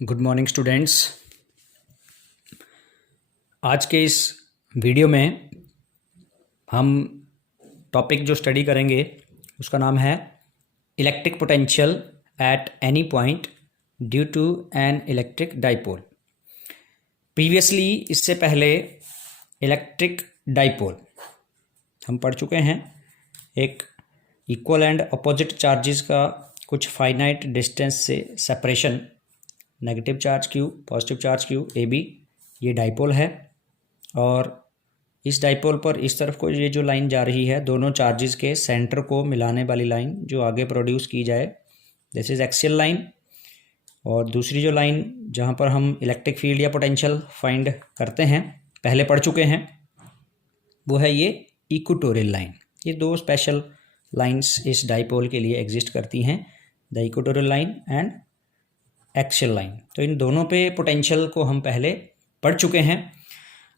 Good morning students. आज के इस वीडियो में हम टॉपिक जो स्टडी करेंगे उसका नाम है electric potential at any point due to an electric dipole. Previously इससे पहले इलेक्ट्रिक डाइपोल हम पढ़ चुके हैं। एक इक्वल एंड अपोजिट चार्जेस का कुछ फाइनाइट डिस्टेंस से separation, negative charge q, positive charge q, A B, ये डाइपोल है। और इस डाइपोल पर इस तरफ को ये जो लाइन जा रही है, दोनों चार्जेस के सेंटर को मिलाने वाली लाइन जो आगे प्रोड्यूस की जाए, दिस इज एक्सियल लाइन। और दूसरी जो लाइन जहाँ पर हम इलेक्ट्रिक फील्ड या पोटेंशियल फाइंड करते हैं, पहले पढ़ चुके हैं, वो है ये इक्वेटोरियल लाइन। ये दो स्पेशल लाइंस इस डाइपोल के लिए एग्जिस्ट करती हैं, the equatorial line and axial line. तो इन दोनों पे पोटेंशियल को हम पहले पढ़ चुके हैं।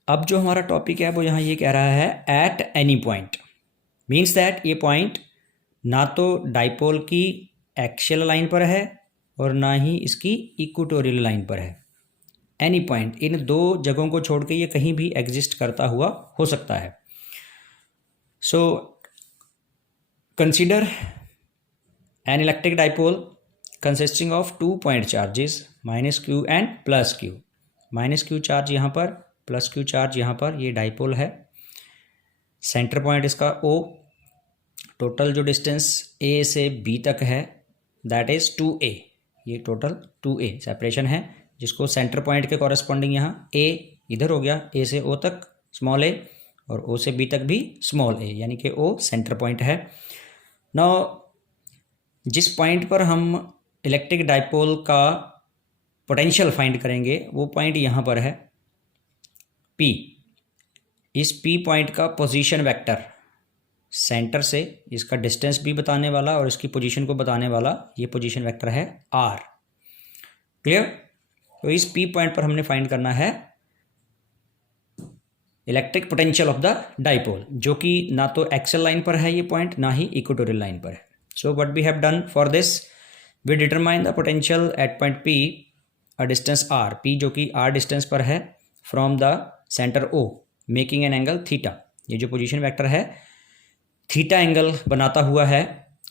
अब जो हमारा टॉपिक है वो यहाँ ये कह रहा है eight any point, means that ये पॉइंट ना तो डाइपोल की एक्सियल लाइन पर है और ना ही इसकी इक्वेटोरियल लाइन पर है। एनी पॉइंट, इन दो जगहों को छोड़ के ये कहीं भी एग्जिस्ट करता हुआ हो सकता है। So consider N electric dipole consisting of 2 point charges minus Q and plus Q. Minus Q charge यहाँ पर, प्लस क्यू चार्ज यहाँ पर। ये डाइपोल है, सेंटर पॉइंट इसका O, टोटल जो डिस्टेंस A से B तक है दैट इज़ 2A। ये टोटल 2A सेपरेशन है, जिसको सेंटर पॉइंट के कॉरेस्पॉन्डिंग यहाँ A इधर हो गया, A से O तक स्मॉल a और O से B तक भी स्मॉल a, यानी कि O सेंटर पॉइंट है। नाउ जिस पॉइंट पर हम इलेक्ट्रिक डाइपोल का पोटेंशियल फाइंड करेंगे वो पॉइंट यहाँ पर है P। इस P पॉइंट का पोजीशन वेक्टर, सेंटर से इसका डिस्टेंस भी बताने वाला और इसकी पोजीशन को बताने वाला ये पोजीशन वेक्टर है R। क्लियर? तो इस P पॉइंट पर हमने फाइंड करना है electric potential of the dipole, जो कि ना तो एक्सियल लाइन पर है ये पॉइंट, ना ही इक्वेटोरियल लाइन पर है। So what we have done for this, we determine the potential at point P, a distance R, P जो कि R डिस्टेंस पर है from the center O, making an angle theta। ये जो position vector है theta angle बनाता हुआ है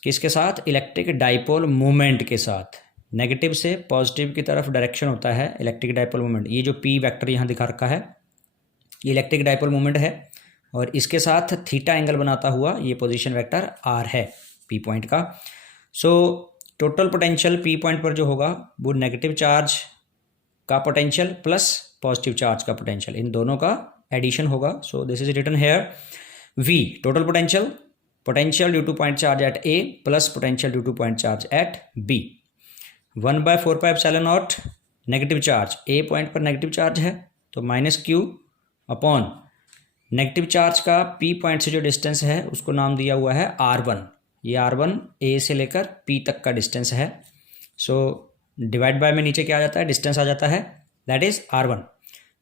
किसके साथ? इलेक्ट्रिक डाइपोल मोमेंट के साथ। नेगेटिव से पॉजिटिव की तरफ डायरेक्शन होता है इलेक्ट्रिक डाइपोल मोमेंट। ये जो P वेक्टर यहाँ दिखा रखा है ये इलेक्ट्रिक डाइपोल मोमेंट है और इसके साथ थीटा एंगल बनाता हुआ ये पोजीशन वेक्टर R है P पॉइंट का। So total potential P point पर जो होगा वो नेगेटिव चार्ज का पोटेंशियल प्लस पॉजिटिव चार्ज का पोटेंशियल, इन दोनों का एडिशन होगा। So this is written here V, total potential, potential due to point charge at A plus potential due to point charge at B। 1/4πε0 negative charge, A point पर negative charge है तो minus Q upon negative charge का P point से जो distance है उसको नाम दिया हुआ है R1। ये R1 A से लेकर P तक का डिस्टेंस है। सो डिवाइड बाय में नीचे क्या आ जाता है, डिस्टेंस आ जाता है, that is R1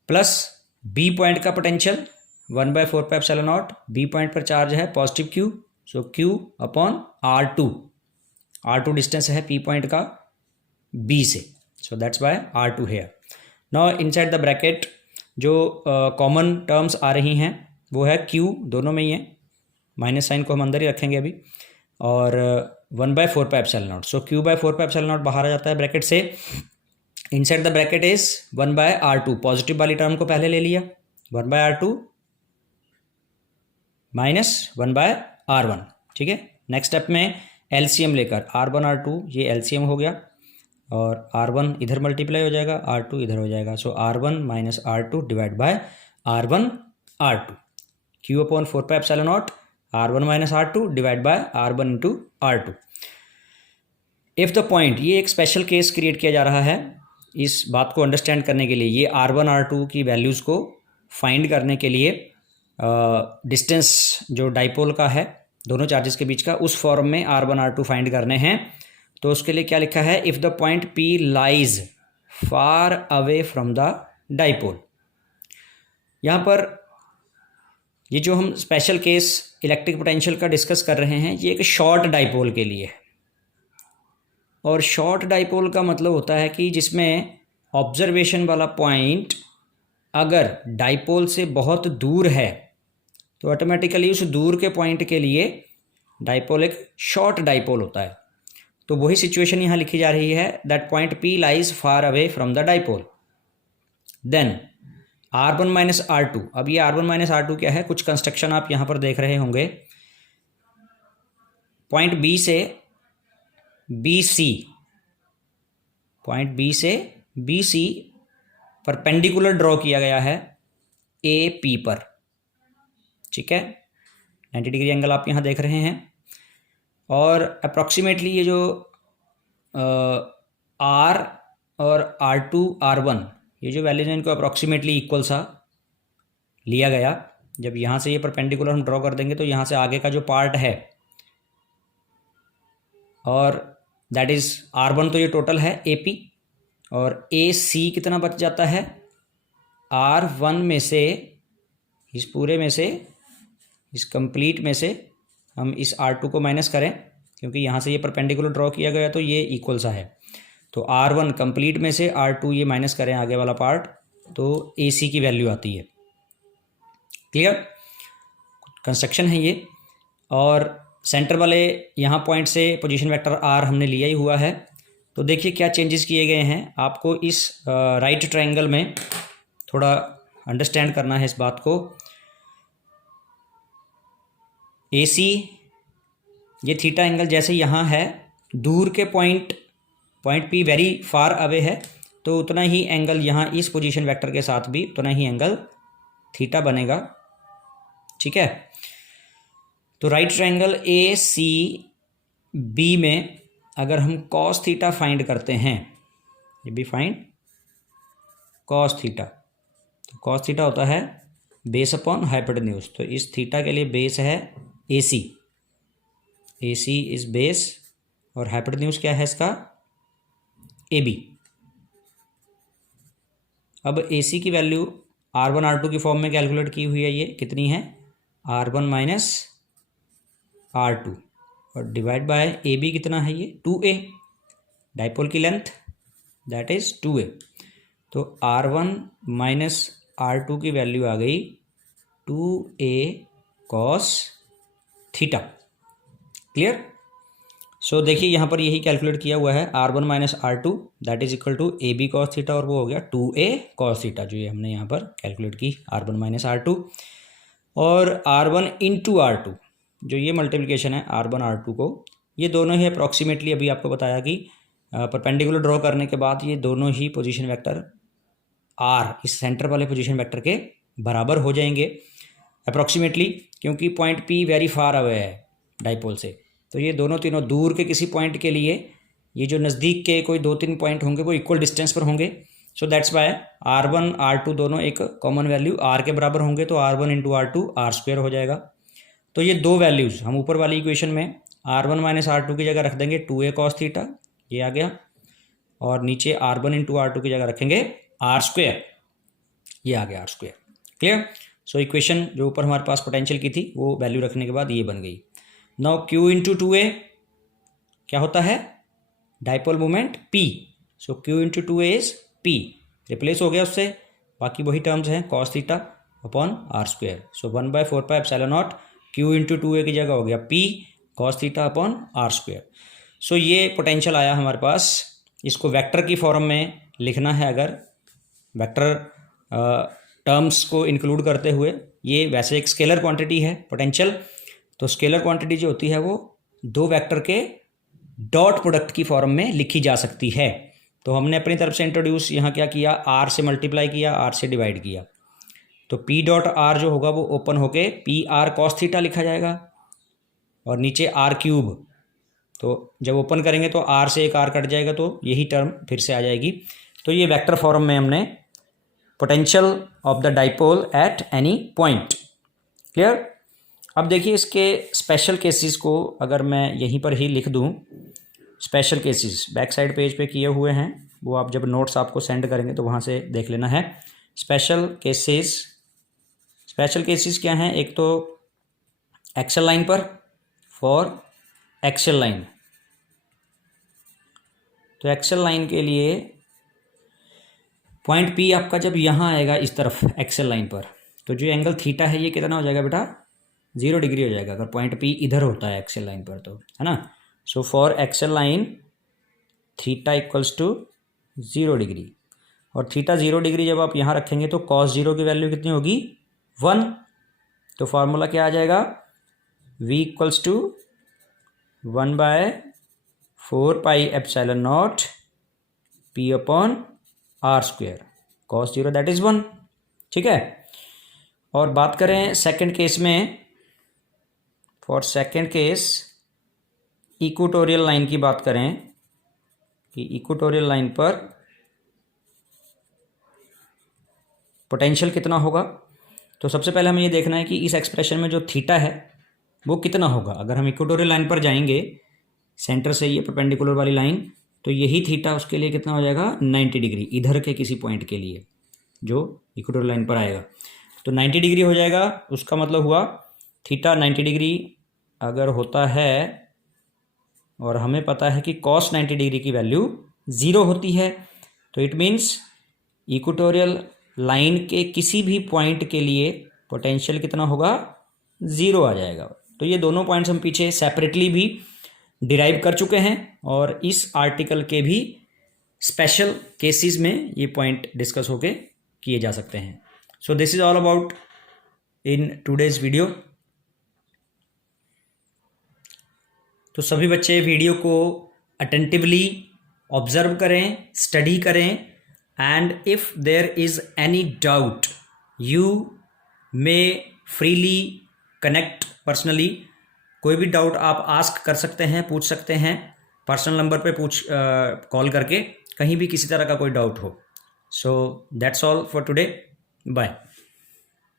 plus B point का पोटेंशियल 1/4πε0, B पॉइंट पर चार्ज है positive Q, so Q upon R2। R2 distance है P पॉइंट का B से, so that's by R2 here. Now inside the bracket जो कॉमन टर्म्स आ रही हैं वो है Q, दोनों में ही है, माइनस साइन को हम अंदर ही रखेंगे अभी, और 1/4πε0। सो Q/4πε0 बाहर आ जाता है ब्रैकेट से। Inside the bracket is 1/R2, positive वाली टर्म को पहले ले लिया, 1/R2 माइनस 1/R1। ठीक है, नेक्स्ट स्टेप में LCM लेकर R1 R2, ये LCM हो गया और R1 इधर मल्टीप्लाई हो जाएगा, R2 इधर हो जाएगा। सो R1 minus R2 divide by R1 R2, Q/4πε0 R1 minus R2 divide by R1 into R2। If the point, ये एक स्पेशल केस क्रिएट किया जा रहा है इस बात को अंडरस्टैंड करने के लिए। ये R1 R2 की वैल्यूज़ को फाइंड करने के लिए डिस्टेंस जो डाइपोल का है दोनों चार्जेस के बीच का, उस फॉर्म में R1 R2 फाइंड करने हैं। तो उसके लिए क्या लिखा है, if the point P lies far away from the dipole. यहाँ पर ये जो हम स्पेशल केस इलेक्ट्रिक पोटेंशियल का डिस्कस कर रहे हैं ये एक शॉर्ट डाइपोल के लिए है। और शॉर्ट डाइपोल का मतलब होता है कि जिसमें ऑब्जर्वेशन वाला पॉइंट अगर डाइपोल से बहुत दूर है तो ऑटोमेटिकली उस दूर के पॉइंट के लिए डाइपोल एक शॉर्ट डाइपोल होता है। तो वही सिचुएशन यहाँ लिखी जा रही है, that point P lies far away from the dipole. Then R1 minus R2, अब ये R1 माइनस R2 क्या है, कुछ कंस्ट्रक्शन आप यहाँ पर देख रहे होंगे। पॉइंट B से BC, पॉइंट B से BC परपेंडिकुलर ड्रॉ किया गया है AP पर, ठीक है। 90 डिग्री एंगल आप यहाँ देख रहे हैं। और अप्रॉक्सीमेटली ये जो R और R2 R1 ये जो वैल्यूज हैं इनको अप्रॉक्सीमेटली इक्वल सा लिया गया। जब यहाँ से ये परपेंडिकुलर हम ड्रॉ कर देंगे तो यहाँ से आगे का जो पार्ट है, और दैट इज़ R1 तो ये टोटल है AP, और AC कितना बच जाता है, R1 में से, इस पूरे में से, इस कंप्लीट में से हम इस R2 को माइनस करें, क्योंकि यहाँ से ये परपेंडिकुलर ड्रॉ किया गया तो ये इक्वल सा है। तो R1 कंप्लीट में से R2 ये माइनस करें आगे वाला पार्ट, तो AC की वैल्यू आती है। क्लियर कंस्ट्रक्शन है ये। और सेंटर वाले यहाँ पॉइंट से पोजीशन वेक्टर R हमने लिया ही हुआ है। तो देखिए क्या चेंजेस किए गए हैं। आपको इस राइट ट्रायंगल में थोड़ा अंडरस्टैंड करना है इस बात को। AC ये थीटा एंगल जैसे यहाँ है, दूर के point P very far away है, तो उतना ही एंगल यहाँ इस पोजीशन वेक्टर के साथ भी उतना ही एंगल थीटा बनेगा, ठीक है। तो राइट ट्रायंगल ACB में अगर हम कॉस थीटा फाइंड करते हैं, ये भी फाइंड कॉस थीटा, तो कॉस थीटा होता है बेस अपॉन हाइपोटेन्यूज। तो इस थीटा के लिए बेस है AC, AC इज बेस, और हाइपोटेन्यूज क्या है इसका, AB। अब AC की वैल्यू R1 R2 की फॉर्म में कैलकुलेट की हुई है, ये कितनी है, R1 माइनस R2, और डिवाइड बाय AB कितना है, ये 2A, डाइपोल की लेंथ दैट इज 2A। तो R1 माइनस R2 की वैल्यू आ गई 2A कॉस थीटा। क्लियर। सो देखिए यहाँ पर यही कैलकुलेट किया हुआ है, R1 minus R2 that is equal to AB cos theta, और वो हो गया 2A कॉस थीटा, जो ये हमने यहाँ पर कैलकुलेट की R1 माइनस R2। और R1 इंटू R2, जो ये मल्टीप्लिकेशन है R1 R2 को, ये दोनों ही अप्रॉक्सीमेटली अभी आपको बताया कि परपेंडिकुलर ड्रॉ करने के बाद ये दोनों ही पोजीशन वेक्टर R इस सेंटर वाले पोजीशन वेक्टर के बराबर हो जाएंगे अप्रॉक्सीमेटली, क्योंकि point P very far away है डाइपोल से। तो ये दोनों तीनों दूर के किसी पॉइंट के लिए, ये जो नज़दीक के कोई 2-3 पॉइंट होंगे वो इक्वल डिस्टेंस पर होंगे। So that's why R1 R2 दोनों एक कॉमन वैल्यू R के बराबर होंगे, तो R1 into R2 R square हो जाएगा। तो ये दो वैल्यूज़ हम ऊपर वाली इक्वेशन में R1 माइनस R2 की जगह रख देंगे 2A कॉस थीटा, ये आ गया, और नीचे R1 इंटू R2 की जगह रखेंगे R स्क्वायर, ये आ गया R square. Clear. So equation जो ऊपर हमारे पास पोटेंशियल की थी वो वैल्यू रखने के बाद ये बन गई। नाउ Q इंटू 2A क्या होता है, dipole moment P, so Q into 2A is P, replace हो गया उससे, बाकी वही टर्म्स हैं cos theta upon R square. So 1/4πε0 Q into 2A की जगह हो गया P cos theta upon R square. So ये पोटेंशियल आया हमारे पास। इसको वेक्टर की फॉर्म में लिखना है अगर वेक्टर टर्म्स को इंक्लूड करते हुए, ये वैसे एक स्केलर क्वांटिटी है पोटेंशियल, तो स्केलर क्वांटिटी जो होती है वो दो वेक्टर के डॉट प्रोडक्ट की फॉर्म में लिखी जा सकती है। तो हमने अपनी तरफ से इंट्रोड्यूस यहाँ क्या किया, R से मल्टीप्लाई किया, R से डिवाइड किया, तो P डॉट R जो होगा वो ओपन होके पी आर कॉस थीटा लिखा जाएगा, और नीचे R क्यूब, तो जब ओपन करेंगे तो R से एक R कट जाएगा, तो यही टर्म फिर से आ जाएगी। तो ये वेक्टर फॉर्म में हमने potential of the dipole at any point. Clear. अब देखिए इसके स्पेशल केसेस को अगर मैं यहीं पर ही लिख दूं, special cases back side page पे किए हुए हैं, वो आप जब नोट्स आपको सेंड करेंगे तो वहाँ से देख लेना है। स्पेशल केसेस क्या हैं, एक तो एक्सल लाइन पर फॉर एक्सल लाइन, तो एक्सल लाइन के लिए पॉइंट पी आपका जब यहाँ आएगा इस तरफ एक्सेल लाइन पर, तो जो एंगल थीटा है ये कितना हो जाएगा बेटा, 0 डिग्री हो जाएगा, अगर पॉइंट पी इधर होता है एक्सेल लाइन पर तो, है ना। So for axial line theta equals to 0 degree, और थीटा 0 डिग्री जब आप यहाँ रखेंगे तो cos 0 की वैल्यू कितनी होगी, 1। तो फार्मूला क्या आ जाएगा, v equals to 1/4πε0 p upon R square, cos 0 that is 1। ठीक है। और बात करें सेकंड केस में, for second case equatorial line की बात करें कि इक्वेटोरियल लाइन पर पोटेंशियल कितना होगा, तो सबसे पहले हमें ये देखना है कि इस एक्सप्रेशन में जो थीटा है वो कितना होगा। अगर हम इक्वेटोरियल लाइन पर जाएंगे, सेंटर से ये परपेंडिकुलर वाली लाइन, तो यही थीटा उसके लिए कितना हो जाएगा, 90 डिग्री, इधर के किसी पॉइंट के लिए जो इक्वेटोरियल लाइन पर आएगा तो 90 डिग्री हो जाएगा। उसका मतलब हुआ थीटा 90 डिग्री अगर होता है, और हमें पता है कि cos 90 डिग्री की वैल्यू 0 होती है, तो इट मीन्स इक्वेटोरियल लाइन के किसी भी पॉइंट के लिए पोटेंशियल कितना होगा, 0 आ जाएगा। तो ये दोनों पॉइंट्स हम पीछे सेपरेटली भी डिराइव कर चुके हैं, और इस आर्टिकल के भी स्पेशल केसेस में ये पॉइंट डिस्कस होके किए जा सकते हैं। So this is all about in today's video. तो सभी बच्चे वीडियो को अटेंटिवली ऑब्जर्व करें, स्टडी करें, and if there is any doubt you may freely connect personally. कोई भी डाउट आप आस्क कर सकते हैं, पूछ सकते हैं पर्सनल नंबर पे कॉल करके, कहीं भी किसी तरह का कोई डाउट हो। So that's all for today, bye.